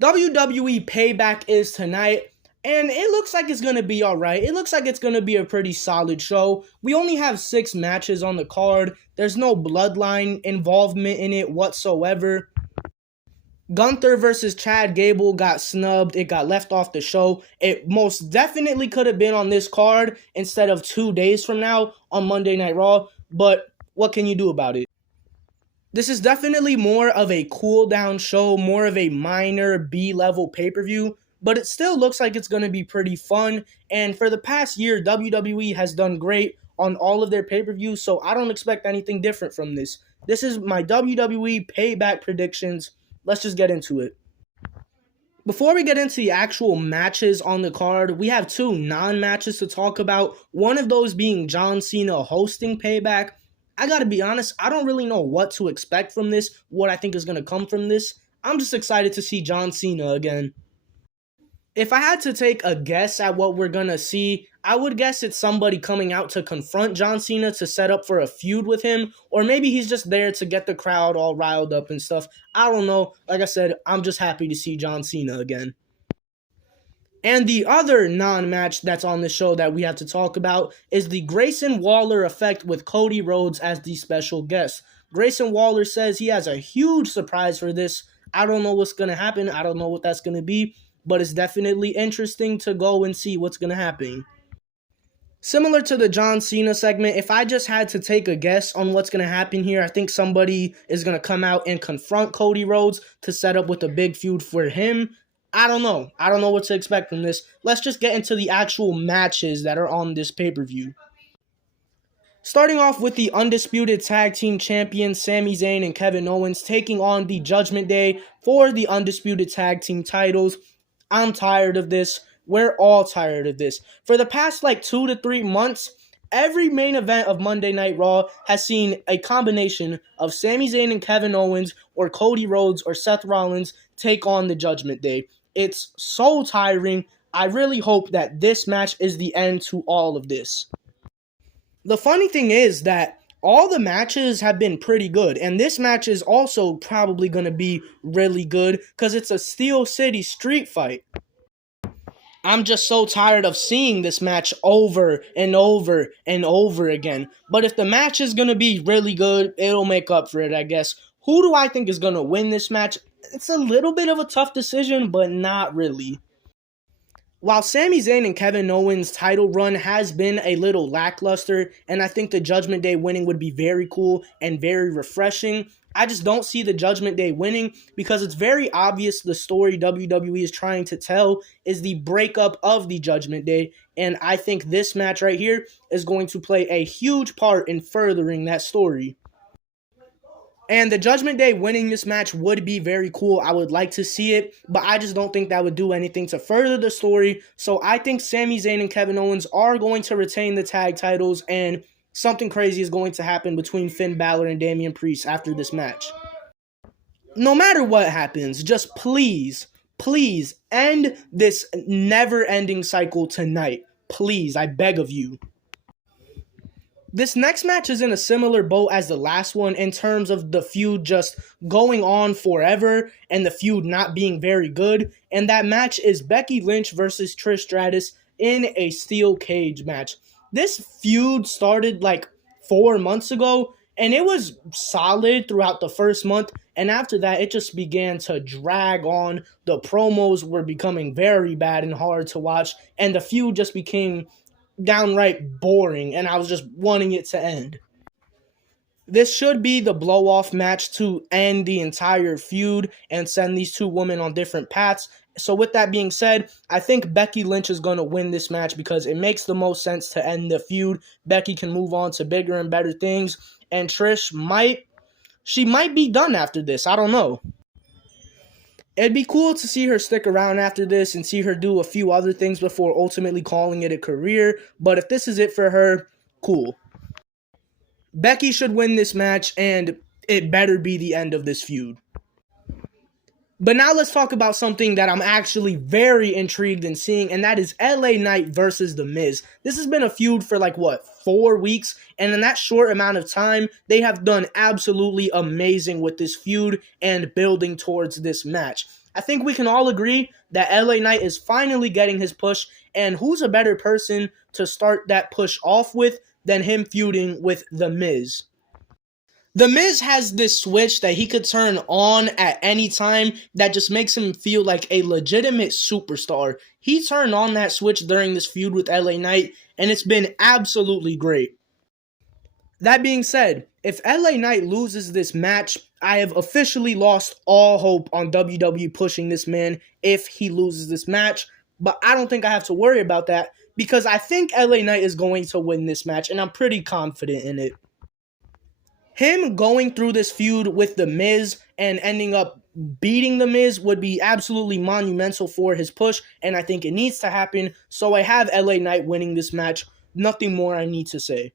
WWE Payback is tonight, and it looks like it's going to be alright. It looks like it's going to be a pretty solid show. We only have 6 matches on the card. There's no bloodline involvement in it whatsoever. Gunther versus Chad Gable got snubbed. It got left off the show. It most definitely could have been on this card instead of 2 days from now on Monday Night Raw, but what can you do about it? This is definitely more of a cool-down show, more of a minor B-level pay-per-view, but it still looks like it's going to be pretty fun, and for the past year, WWE has done great on all of their pay-per-views, so I don't expect anything different from this. This is my WWE Payback predictions. Let's just get into it. Before we get into the actual matches on the card, we have 2 non-matches to talk about, one of those being John Cena hosting Payback. I gotta be honest, I don't really know what to expect from this, what I think is gonna come from this. I'm just excited to see John Cena again. If I had to take a guess at what we're gonna see, I would guess it's somebody coming out to confront John Cena to set up for a feud with him, or maybe he's just there to get the crowd all riled up and stuff. I don't know. Like I said, I'm just happy to see John Cena again. And the other non-match that's on the show that we have to talk about is the Grayson Waller effect with Cody Rhodes as the special guest. Grayson Waller says he has a huge surprise for this. I don't know what's going to happen. I don't know what that's going to be, but it's definitely interesting to go and see what's going to happen. Similar to the John Cena segment, if I just had to take a guess on what's going to happen here, I think somebody is going to come out and confront Cody Rhodes to set up with a big feud for him. I don't know. I don't know what to expect from this. Let's just get into the actual matches that are on this pay-per-view. Starting off with the undisputed tag team champions Sami Zayn and Kevin Owens taking on the Judgment Day for the undisputed tag team titles. I'm tired of this. We're all tired of this. For the past 2 to 3 months, every main event of Monday Night Raw has seen a combination of Sami Zayn and Kevin Owens or Cody Rhodes or Seth Rollins take on the Judgment Day. It's so tiring. I really hope that this match is the end to all of this. The funny thing is that all the matches have been pretty good, and this match is also probably going to be really good because it's a Steel City street fight. I'm just so tired of seeing this match over and over and over again. But if the match is going to be really good, it'll make up for it, I guess. Who do I think is going to win this match? It's a little bit of a tough decision, but not really. While Sami Zayn and Kevin Owens' title run has been a little lackluster, and I think the Judgment Day winning would be very cool and very refreshing, I just don't see the Judgment Day winning because it's very obvious the story WWE is trying to tell is the breakup of the Judgment Day, and I think this match right here is going to play a huge part in furthering that story. And the Judgment Day winning this match would be very cool. I would like to see it, but I just don't think that would do anything to further the story. So I think Sami Zayn and Kevin Owens are going to retain the tag titles, and something crazy is going to happen between Finn Balor and Damian Priest after this match. No matter what happens, just please end this never-ending cycle tonight. Please, I beg of you. This next match is in a similar boat as the last one in terms of the feud just going on forever and the feud not being very good. And that match is Becky Lynch versus Trish Stratus in a steel cage match. This feud started 4 months ago, and it was solid throughout the first month. And after that, it just began to drag on. The promos were becoming very bad and hard to watch, and the feud just became downright boring, and I was just wanting it to end. This should be the blow-off match to end the entire feud and send these 2 women on different paths. So with that being said, I think Becky Lynch is going to win this match because it makes the most sense to end the feud. Becky can move on to bigger and better things, and Trish might be done after this. I don't know. It'd be cool to see her stick around after this and see her do a few other things before ultimately calling it a career. But if this is it for her, cool. Becky should win this match, and it better be the end of this feud. But now let's talk about something that I'm actually very intrigued in seeing, and that is LA Knight versus The Miz. This has been a feud for 4 weeks, and in that short amount of time, they have done absolutely amazing with this feud and building towards this match. I think we can all agree that LA Knight is finally getting his push, and who's a better person to start that push off with than him feuding with The Miz? The Miz has this switch that he could turn on at any time that just makes him feel like a legitimate superstar. He turned on that switch during this feud with LA Knight, and it's been absolutely great. That being said, if LA Knight loses this match, I have officially lost all hope on WWE pushing this man if he loses this match. But I don't think I have to worry about that because I think LA Knight is going to win this match, and I'm pretty confident in it. Him going through this feud with The Miz and ending up beating The Miz would be absolutely monumental for his push, and I think it needs to happen. So I have LA Knight winning this match. Nothing more I need to say.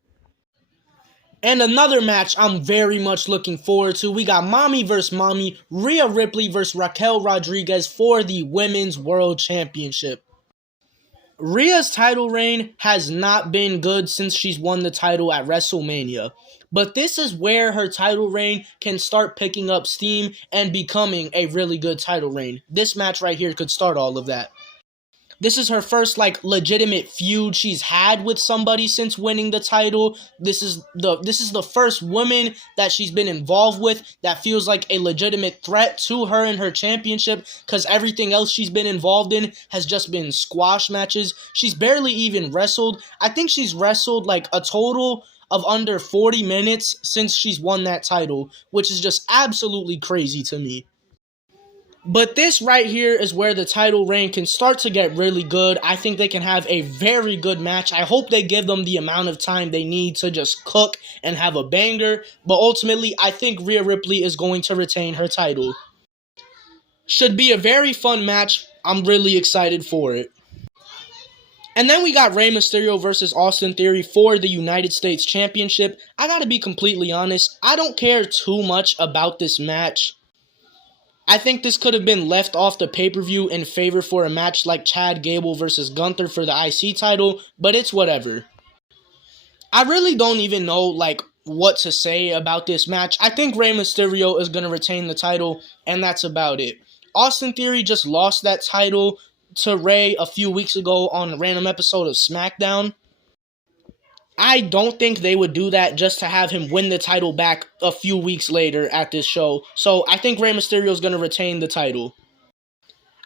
And another match I'm very much looking forward to. We got Mommy vs. Mommy, Rhea Ripley vs. Raquel Rodriguez for the Women's World Championship. Rhea's title reign has not been good since she's won the title at WrestleMania. But this is where her title reign can start picking up steam and becoming a really good title reign. This match right here could start all of that. This is her first, legitimate feud she's had with somebody since winning the title. This is the first woman that she's been involved with that feels like a legitimate threat to her in her championship, because everything else she's been involved in has just been squash matches. She's barely even wrestled. I think she's wrestled a total of under 40 minutes since she's won that title, which is just absolutely crazy to me. But this right here is where the title reign can start to get really good. I think they can have a very good match. I hope they give them the amount of time they need to just cook and have a banger. But ultimately, I think Rhea Ripley is going to retain her title. Should be a very fun match. I'm really excited for it. And then we got Rey Mysterio versus Austin Theory for the United States Championship. I gotta be completely honest, I don't care too much about this match. I think this could have been left off the pay-per-view in favor for a match like Chad Gable versus Gunther for the IC title, but it's whatever. I really don't even know, what to say about this match. I think Rey Mysterio is going to retain the title, and that's about it. Austin Theory just lost that title to Rey a few weeks ago on a random episode of SmackDown. I don't think they would do that just to have him win the title back a few weeks later at this show. So I think Rey Mysterio is going to retain the title.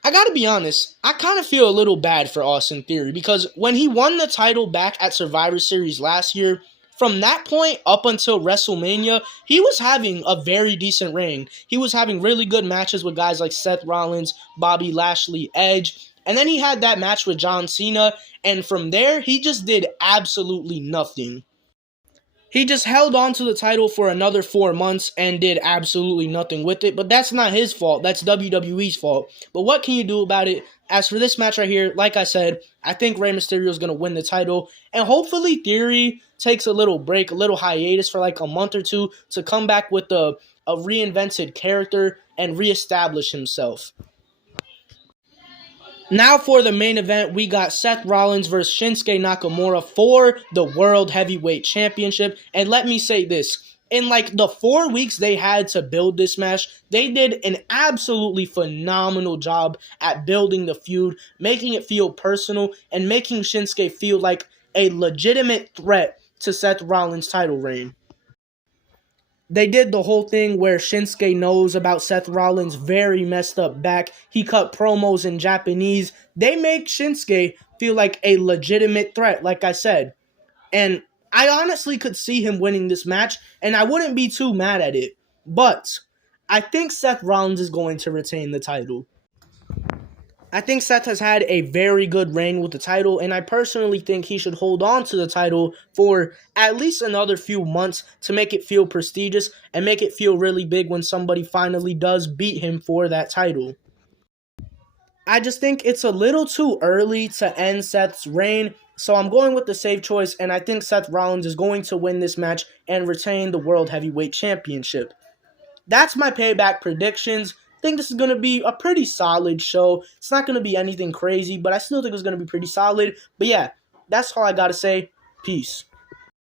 I gotta be honest, I kind of feel a little bad for Austin Theory because when he won the title back at Survivor Series last year, from that point up until WrestleMania, he was having a very decent reign. He was having really good matches with guys like Seth Rollins, Bobby Lashley, Edge. And then he had that match with John Cena, and from there, he just did absolutely nothing. He just held on to the title for another 4 months and did absolutely nothing with it, but that's not his fault. That's WWE's fault. But what can you do about it? As for this match right here, like I said, I think Rey Mysterio is going to win the title, and hopefully Theory takes a little break, a little hiatus for a month or two to come back with a reinvented character and reestablish himself. Now for the main event, we got Seth Rollins versus Shinsuke Nakamura for the World Heavyweight Championship. And let me say this, in the 4 weeks they had to build this match, they did an absolutely phenomenal job at building the feud, making it feel personal, and making Shinsuke feel like a legitimate threat to Seth Rollins' title reign. They did the whole thing where Shinsuke knows about Seth Rollins' very messed up back. He cut promos in Japanese. They make Shinsuke feel like a legitimate threat, like I said. And I honestly could see him winning this match, and I wouldn't be too mad at it. But I think Seth Rollins is going to retain the title. I think Seth has had a very good reign with the title, and I personally think he should hold on to the title for at least another few months to make it feel prestigious and make it feel really big when somebody finally does beat him for that title. I just think it's a little too early to end Seth's reign, so I'm going with the safe choice, and I think Seth Rollins is going to win this match and retain the World Heavyweight Championship. That's my Payback predictions. I think this is going to be a pretty solid show. It's not going to be anything crazy, but I still think it's going to be pretty solid. But yeah, that's all I got to say. Peace.